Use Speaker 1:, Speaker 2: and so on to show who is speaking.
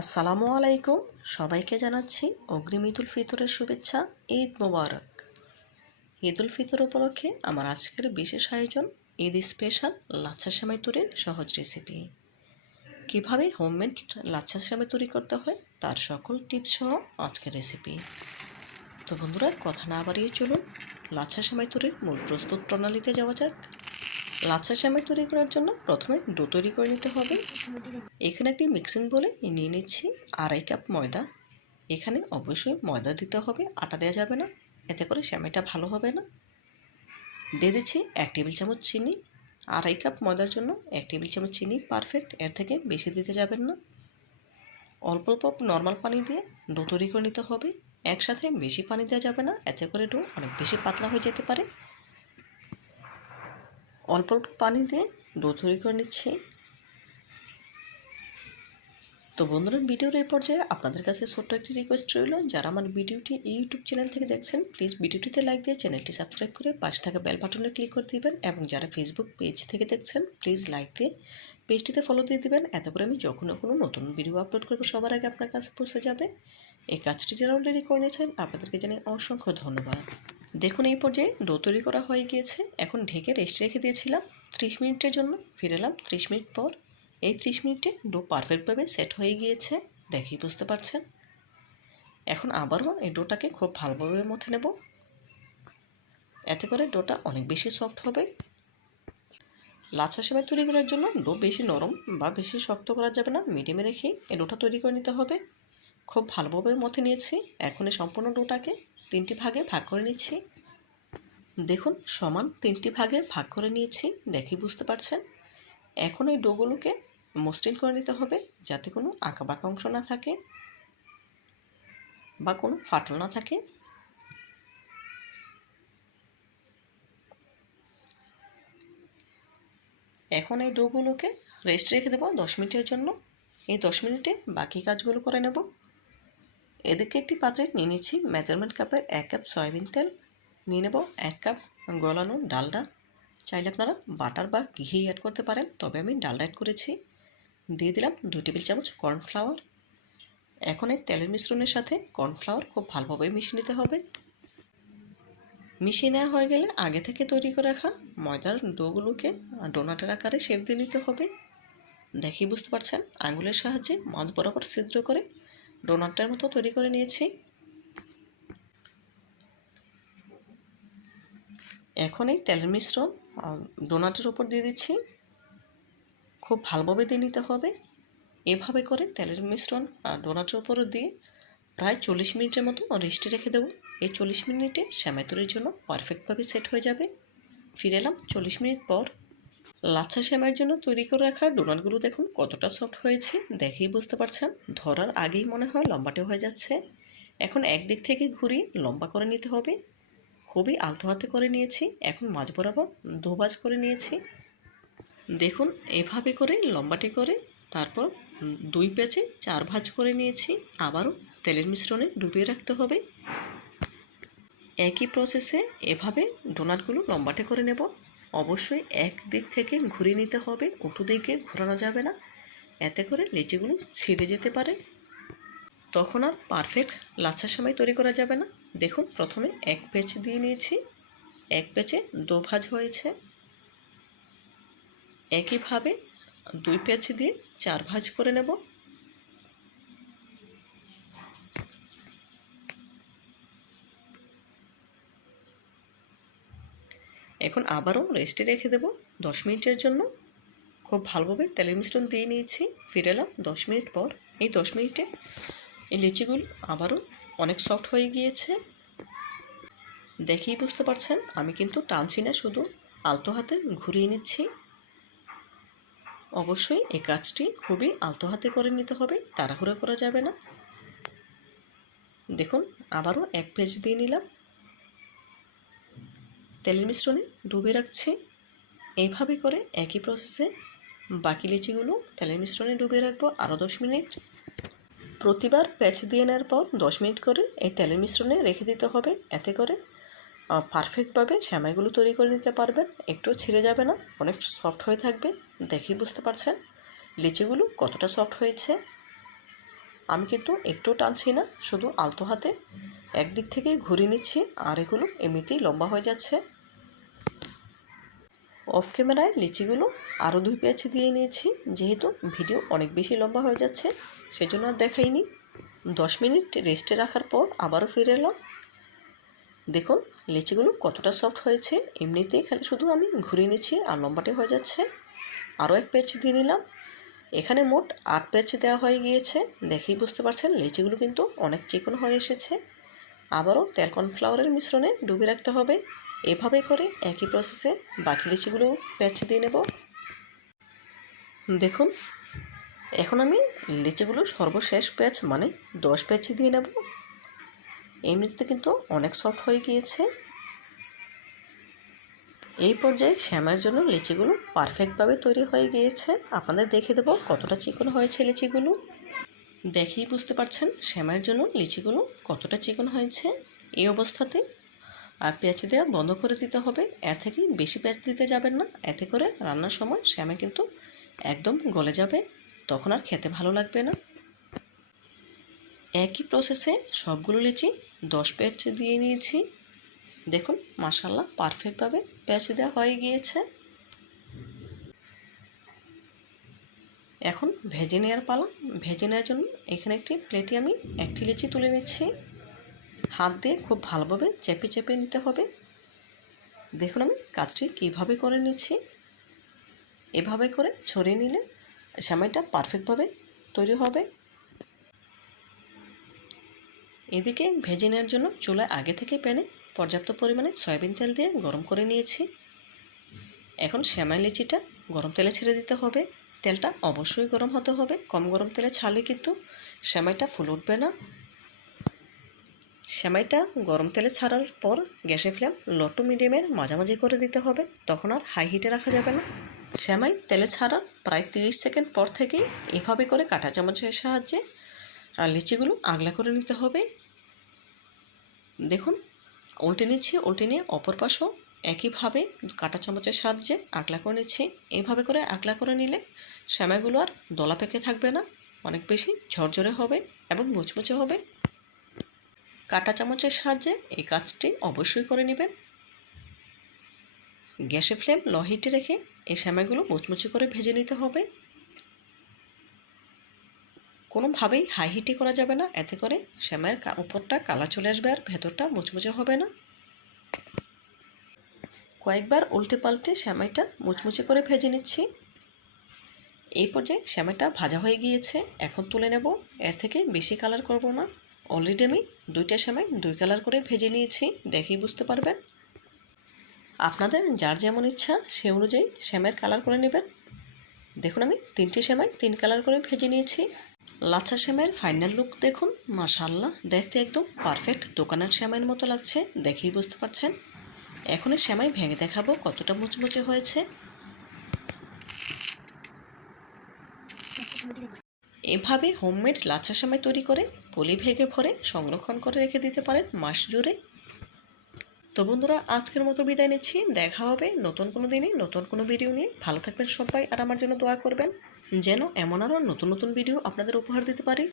Speaker 1: আসসালামু আলাইকুম। সবাইকে জানাচ্ছি অগ্রিম ঈদুল ফিতরের শুভেচ্ছা, ঈদ মোবারক। ঈদ উল ফিতর উপলক্ষে আমার আজকের বিশেষ আয়োজন ঈদ স্পেশাল লাচ্ছা সেমাই তৈরির সহজ রেসিপি। কীভাবে হোমমেড লাচ্ছা সেমাই তৈরি করতে হয় তার সকল টিপস সহ আজকের রেসিপি। তো বন্ধুরা, কথা না বাড়িয়ে চলুন, লাচ্ছা সেমাই তৈরির মূল প্রস্তুত প্রণালীতে যাওয়া যাক। লাচ্ছা সেমাই তৈরি করার জন্য প্রথমে ডো তৈরি করে নিতে হবে। এখানে একটি মিক্সিং বলে নিয়ে নিচ্ছি আড়াই কাপ ময়দা। এখানে অবশ্যই ময়দা দিতে হবে, আটা দেওয়া যাবে না। এতে করে সেমাইটা ভালো হবে না। দিয়ে দিচ্ছি এক টেবিল চামচ চিনি। আড়াই কাপ ময়দার জন্য এক টেবিল চামচ চিনি পারফেক্ট, এর থেকে বেশি দিতে যাবেন না। অল্প অল্প নর্মাল পানি দিয়ে ডো তৈরি করে নিতে হবে। একসাথে বেশি পানি দেওয়া যাবে না, এতে করে ডো অনেক বেশি পাতলা হয়ে যেতে পারে। অল্প অল্প পানি দিয়ে ডো তৈরি করে নিচ্ছি। তো বন্ধুরা ভিডিওর এই পর্যায়ে আপনাদের কাছে ছোট্ট একটি রিকোয়েস্ট রইল। যারা আমার ভিডিওটি ইউটিউব চ্যানেল থেকে দেখছেন প্লিজ ভিডিওটিতে লাইক দিয়ে চ্যানেলটি সাবস্ক্রাইব করে পাশে থাকা বেল বাটনে ক্লিক করে দিবেন এবং যারা ফেসবুক পেজ থেকে দেখছেন প্লিজ লাইক দিয়ে পেজটিতে ফলো দিয়ে দিবেন। এত করে আমি যখন কোনো নতুন ভিডিও আপলোড করব, সবার আগে আপনার কাছে পৌঁছে যাবে। এই কাজটি যারা অলরেডি করে নিয়েছেন, আপনাদেরকে জানাই অসংখ্য ধন্যবাদ। দেখুন, এই পর্যায়ে ডো তৈরি করা হয়ে গিয়েছে। এখন ঢেকে রেস্ট রেখে দিয়েছিলাম। ত্রিশ মিনিটের জন্য ফিরেলাম ত্রিশ মিনিট পর এই ত্রিশ মিনিটে ডো পারফেক্টভাবে সেট হয়ে গিয়েছে। দেখেই বুঝতে পারছেন। এখন আবারও এই ডোটাকে খুব ভালোভাবে মথে নেব। এতে করে ডোটা অনেক বেশি সফট হবে। লাচা সেমাই তৈরি করার জন্য ডো বেশি নরম বা বেশি শক্ত করা যাবে না। মিডিয়ামে রেখে এই ডোটা তৈরি করে নিতে হবে। খুব ভালোভাবে মথে নিয়েছি। এখন এই সম্পূর্ণ ডোটাকে তিনটি ভাগে ভাগ করে নিচ্ছি। দেখুন, সমান তিনটি ভাগে ভাগ করে নিয়েছি, দেখি বুঝতে পারছেন? এখন এই ডোগুলোকে মসৃণ করে নিতে হবে যাতে কোনো আঁকা বাঁকা অংশ না থাকে বা কোনো ফাটল না থাকে। এখন এই ডোগুলোকে রেস্ট রেখে দেবো দশ মিনিটের জন্য। এই দশ মিনিটে বাকি কাজগুলো করে নেব। এদিকে একটি পাত্রে নিয়ে নিচ্ছি মেজারমেন্ট কাপের এক কাপ সয়াবিন তেল। নিয়ে নেব এক কাপ গলানো ডালডা। চাইলে আপনারা বাটার বা ঘি অ্যাড করতে পারেন, তবে আমি ডালডা অ্যাড করেছি। দিয়ে দিলাম দু টেবিল চামচ কর্নফ্লাওয়ার। এখন এই তেলের মিশ্রণের সাথে কর্নফ্লাওয়ার খুব ভালোভাবে মিশিয়ে নিতে হবে। মিশিয়ে নেওয়া হয়ে গেলে আগে থেকে তৈরি করে রাখা ময়দার ডোগুলোকে ডোনাটের আকারে শেপ দিয়ে নিতে হবে। দেখি বুঝতে পারছেন, আঙুলের সাহায্যে মাছ বরাবর ছিদ্র করে ডোনাটের মতো তৈরি করে নিয়েছি। এখন এই তেলের মিশ্রণ ডোনাটের উপর দিয়ে দিচ্ছি। খুব ভালোভাবে দিয়ে নিতে হবে। এভাবে করে তেলের মিশ্রণ ডোনাটের উপর দিয়ে প্রায় চল্লিশ মিনিটের মতো রেস্টে রেখে দেবো। এই চল্লিশ মিনিটে শ্যামাই তৈরির জন্য পারফেক্টভাবে সেট হয়ে যাবে। ফিরে এলাম চল্লিশ মিনিট পর। লাচ্ছা শ্যামের জন্য তৈরি করে রাখা ডোনাটগুলো দেখুন কতটা সফট হয়েছে, দেখেই বুঝতে পারছেন। ধরার আগেই মনে হয় লম্বাটে হয়ে যাচ্ছে। এখন একদিক থেকে ঘুরিয়ে লম্বা করে নিতে হবে। খুবই আলতো হাতে করে নিয়েছি, এখন মাছ বরাবর দুভাজ করে নিয়েছি। দেখুন, এভাবে করে লম্বাটি করে তারপর দুই প্যাচে চার ভাজ করে নিয়েছি। আবারও তেলের মিশ্রণে ডুবিয়ে রাখতে হবে। একই প্রসেসে এভাবে ডোনাটগুলো লম্বাটে করে নেব। অবশ্যই এক দিক থেকে ঘুরিয়ে নিতে হবে উল্টো দিকে ঘোরানো যাবে না। এতে করে লিচিগুলো ছিঁড়ে যেতে পারে। তখন আর পারফেক্ট লাচ্ছার সময় তৈরি করা যাবে না। দেখুন, প্রথমে এক পেচ দিয়ে নিয়েছি। এক পেচে দো ভাজ হয়েছে। একইভাবে দুই পেঁচ দিয়ে চার ভাজ করে নেব। এখন আবারও রেস্টে রেখে দেব দশ মিনিটের জন্য। খুব ভালোভাবে তেলের মিশ্রণ দিয়ে নিয়েছি। ফিরে এলাম দশ মিনিট পর। এই দশ মিনিটে এই লিচিগুলো আবারও অনেক সফট হয়ে গিয়েছে। দেখেই বুঝতে পারছেন, আমি কিন্তু টানছি না, শুধু আলতো হাতে ঘুরিয়ে নিচ্ছি। অবশ্যই এই কাজটি খুবই আলতো হাতে করে নিতে হবে, তাড়াহুড়ো করা যাবে না। দেখুন, আবারও এক পেজ দিয়ে নিলাম। তেলের মিশ্রণে ডুবে রাখছি। এইভাবে করে একই প্রসেসে বাকি লিচিগুলো তেলের মিশ্রণে ডুবে রাখব আরও দশ মিনিট। প্রতিবার প্যাচ দিয়ে নেওয়ার পর দশ মিনিট করে এই তেলের মিশ্রণে রেখে দিতে হবে। এতে করে পারফেক্টভাবে শ্যামাইগুলো তৈরি করে নিতে পারবেন। একটু ছিঁড়ে যাবে না, অনেক সফট হয়ে থাকবে। দেখেই বুঝতে পারছেন লিচিগুলো কতটা সফট হয়েছে। আমি কিন্তু একটু টানছি না, শুধু আলতো হাতে একদিক থেকে ঘুরিয়ে নিচ্ছি, আর এগুলো এমনিতেই লম্বা হয়ে যাচ্ছে। অফ ক্যামেরায় লিচিগুলো আরও দুই পেঁয়াজ দিয়ে নিয়েছি। যেহেতু ভিডিও অনেক বেশি লম্বা হয়ে যাচ্ছে, সেজন্য আর দেখাইনি। দশ মিনিট রেস্টে রাখার পর আবারও ফিরে এলাম। দেখুন, লিচিগুলো কতটা সফট হয়েছে। এমনিতেই খালি শুধু আমি ঘুরিয়ে নিচ্ছি আর লম্বাটে হয়ে যাচ্ছে। আরও এক পেঁচ দিয়ে নিলাম। এখানে মোট আট পেঁচ দেওয়া হয়ে গিয়েছে। দেখেই বুঝতে পারছেন, লিচিগুলো কিন্তু অনেক চিকন হয়ে এসেছে। আবারও তেল কর্নফ্লাওয়ারের মিশ্রণে ডুবে রাখতে হবে। এভাবে করে একই প্রসেসে বাকি লিচিগুলো প্যাচ দিয়ে নেব। দেখুন, এখন আমি লিচিগুলো সর্বশেষ প্যাচ মানে দশ প্যাচ দিয়ে নেব। এমনিতে কিন্তু অনেক সফট হয়ে গিয়েছে। এই পর্যায়ে শ্যামের জন্য লিচিগুলো পারফেক্টভাবে তৈরি হয়ে গিয়েছে। আপনাদের দেখে দেবো কতটা চিকন হয়েছে লিচিগুলো। দেখেই বুঝতে পারছেন, শ্যামের জন্য লিচিগুলো কতটা চিকন হয়েছে। এই অবস্থাতে আর পেঁয়াজ দেওয়া বন্ধ করে দিতে হবে। এর থেকে বেশি পেঁয়াজ দিতে যাবেন না। এতে করে রান্নার সময় শ্যামে কিন্তু একদম গলে যাবে। তখন আর খেতে ভালো লাগবে না। একই প্রসেসে সবগুলো লিচি দশ পেঁয়াজ দিয়ে নিয়েছি। দেখুন মাসাল্লাহ পারফেক্টভাবে পেঁয়াজ দেওয়া হয়ে গিয়েছে। এখন ভেজে নেওয়ার পালা। ভেজে নেওয়ার জন্য এখানে একটি প্লেটে আমি একটি লিচি তুলে নিচ্ছি। হাত দিয়ে খুব ভালোভাবে চেপে চেপে নিতে হবে। দেখুন আমি কাজটি কীভাবে করে নিচ্ছি। এভাবে করে ছড়িয়ে নিলে সেমাইটা পারফেক্টভাবে তৈরি হবে। এদিকে ভেজে নেওয়ার জন্য চুলায় আগে থেকে প্যানে পর্যাপ্ত পরিমাণে সয়াবিন তেল দিয়ে গরম করে নিয়েছি। এখন শ্যামাই লিচিটা গরম তেলে ছেড়ে দিতে হবে। তেলটা অবশ্যই গরম হতে হবে। কম গরম তেলে ছাড়লে কিন্তু শ্যামাইটা ফুল উঠবে না। সেমাইটা গরম তেলে ছাড়ার পর গ্যাসের ফ্লেম লো টু মিডিয়ামের মাঝামাঝি করে দিতে হবে। তখন আর হাই হিটে রাখা যাবে না। সেমাই তেলে ছাড়ার প্রায় তিরিশ সেকেন্ড পর থেকেই এভাবে করে কাঁটা চামচের সাহায্যে আর লিচিগুলো আগলা করে নিতে হবে। দেখুন, উল্টে নিচ্ছি, উল্টে নিয়ে অপর পাশও একইভাবে কাঁটা চামচের সাহায্যে আগলা করে নিচ্ছি। এইভাবে করে আগলা করে নিলে শ্যামাইগুলো আর দলা পেকে থাকবে না, অনেক বেশি ঝরঝরে হবে এবং মুচমুচে হবে। কাঁটা চামচের সাহায্যে এই কাজটি অবশ্যই করে নেবেন। গ্যাসে ফ্লেম লো হিটে রেখে এই শ্যামাইগুলো মুচমুচে করে ভেজে নিতে হবে। কোনোভাবেই হাই হিটে করা যাবে না, এতে করে শ্যামাইয়ের উপরটা কালা চলে আসবে আর ভেতরটা মুচমুচে হবে না। কয়েকবার উল্টে পাল্টে শ্যামাইটা মুচমুচে করে ভেজে নিচ্ছি। এই পর্যায়ে শ্যামাইটা ভাজা হয়ে গিয়েছে, এখন তুলে নেব। এর থেকে বেশি কালার করব না। অলরেডি আমি দুইটা সময় দুই কালার করে ভেজে নিয়েছি, দেখেই বুঝতে পারবেন। আপনাদের যার যেমন ইচ্ছা সে অনুযায়ী শ্যামের কালার করে নেবেন। দেখুন আমি তিনটে সেমাই, তিন কালার করে ভেজে নিয়েছি। লাচ্ছা শ্যামের ফাইনাল লুক দেখুন মাশাল্লাহ দেখতে একদম পারফেক্ট দোকানের শ্যামের মতো লাগছে, দেখেই বুঝতে পারছেন। এখন এই শ্যামাই ভেঙে দেখাবো কতটা মুচমুচে হয়েছে। এভাবে হোমমেড লাচ্ছা সেমাই তৈরি করে পলি ভেঙে ভরে সংরক্ষণ করে রেখে দিতে পারেন মাস জুড়ে। তো বন্ধুরা, আজকের মতো বিদায় নিচ্ছি। দেখা হবে নতুন কোনো দিনে, নতুন কোনো ভিডিও নিয়ে। ভালো থাকবেন সবাই আর আমার জন্য দোয়া করবেন। যেন এমন আরও নতুন নতুন ভিডিও আপনাদের উপহার দিতে পারি।